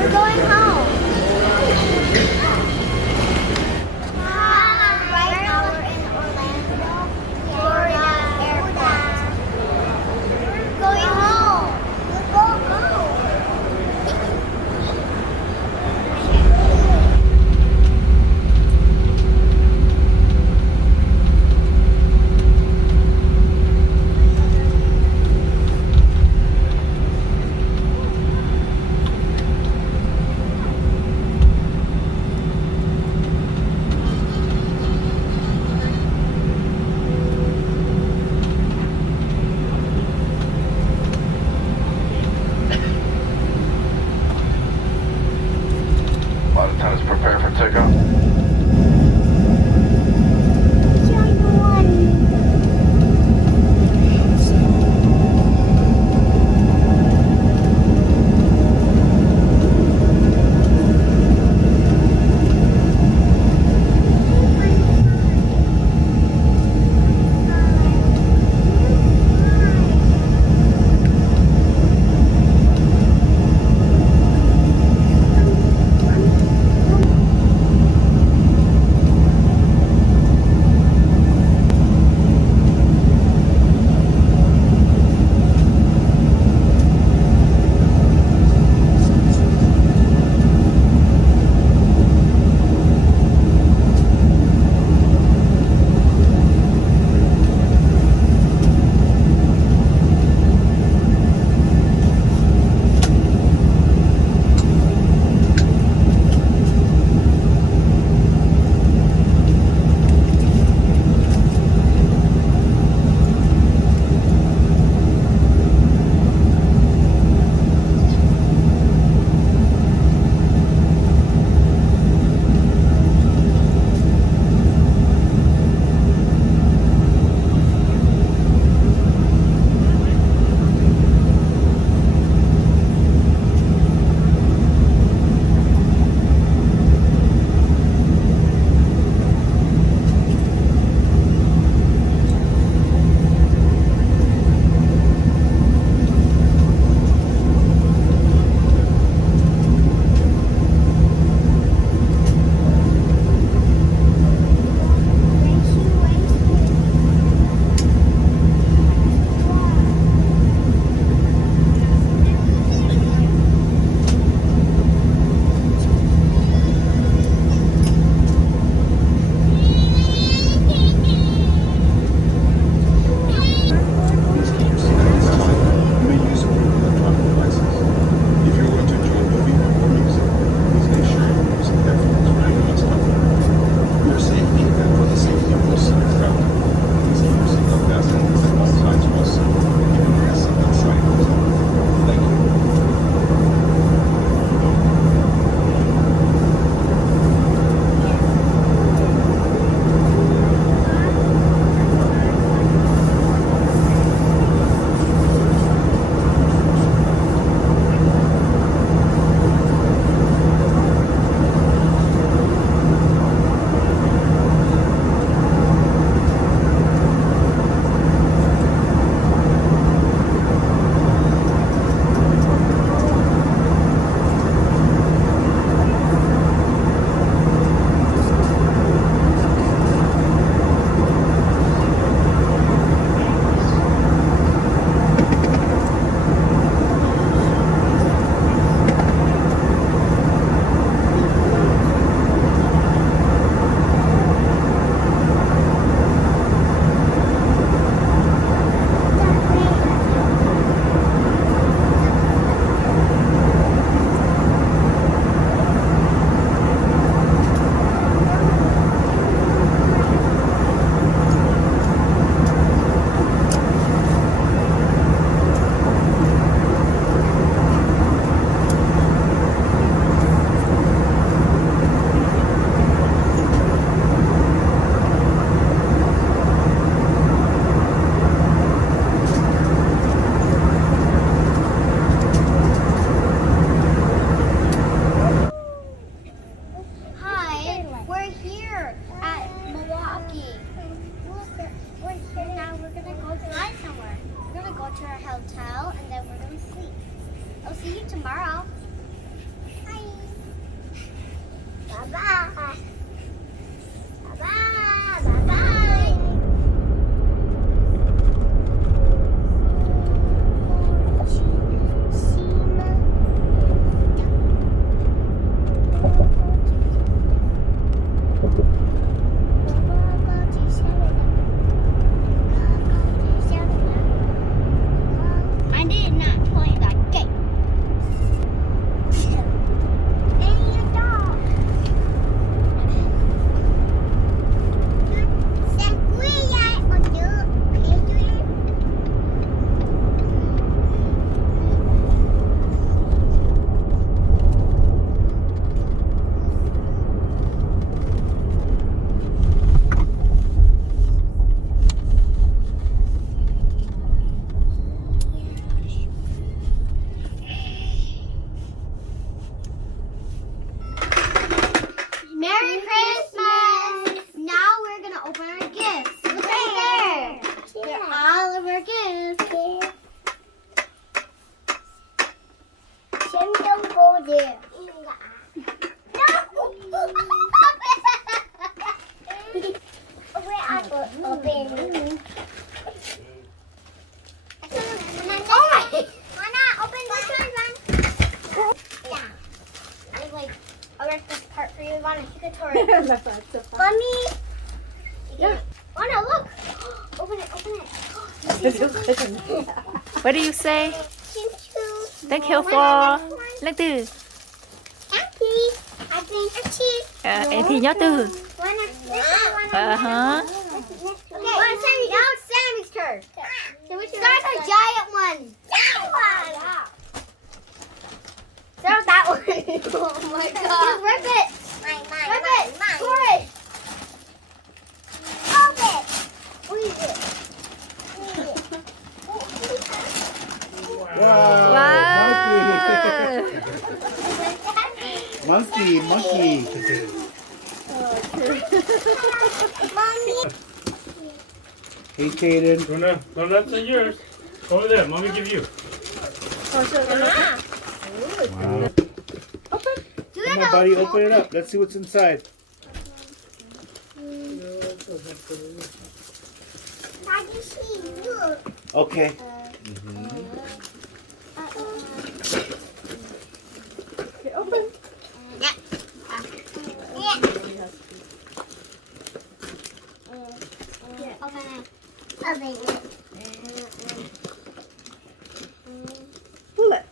We're going home. Right now we're in Orlando, Florida airport. We're going home. Go, go. Flight attendants prepare for takeoff. Ivana, you can tour it. La faccia fa. Mommy. Yeah. Ivana, look. Open it, open it. What do you say? Choo-choo. Thank you for lấy từ Auntie. I think em thì nhớ từ hả Okay, Sammy, now it's Sammy's turn. Start the giant one. Giant one. Start with that one. Oh my god. Rip it. Rip it. Pour it. Pop it. Squeeze it. Wow. wow Monkey. Monkey. Mommy. Hey, Caden. No, that's not yours. Over there, mommy give you. Oh, so, Wow. Do Come it on, buddy, open it up. Let's see what's inside. Daddy, see, look. Okay. okay, open. Yeah. Open it. Open it. Pull it.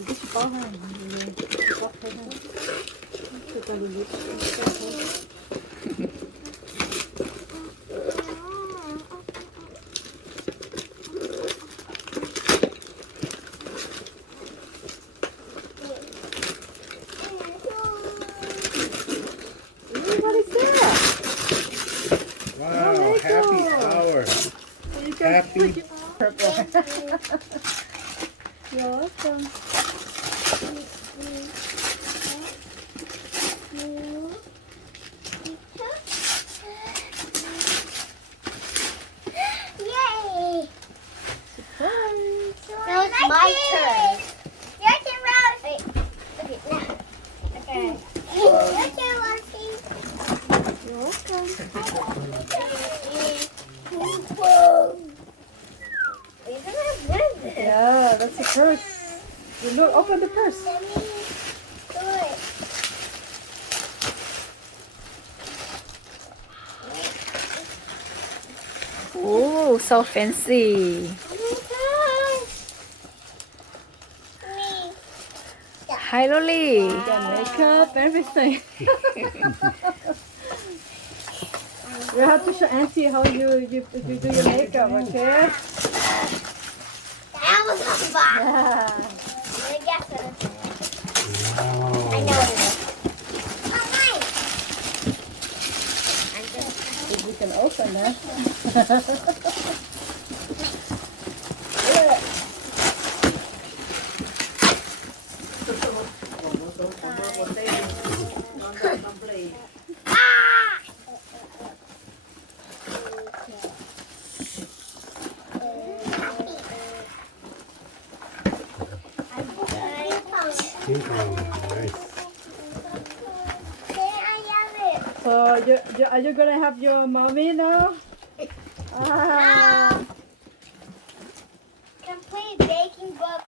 Hindi siya pahan. Ito What is that? Wow, happy hour. You can Happy. put it purple. You're welcome. Yay! Surprise. Now it's my turn. Your turn, Rose. Wait. Okay, now. Okay. Your turn, Rosie. You're welcome. Whoa. What is this? Yeah, that's a purse. You look, open the purse. Let me do it. oh so fancy Oh my gosh. Me. hi Loli You got makeup, everything. You have to show Auntie how you do your makeup, okay? Amazon box. Yeah. Let me guess what it is. I Wow. know what it is. Oh, mine. I'm just... If we can open that. Ah! Nice. So are you gonna have your mommy now? Ah. Complete baking book.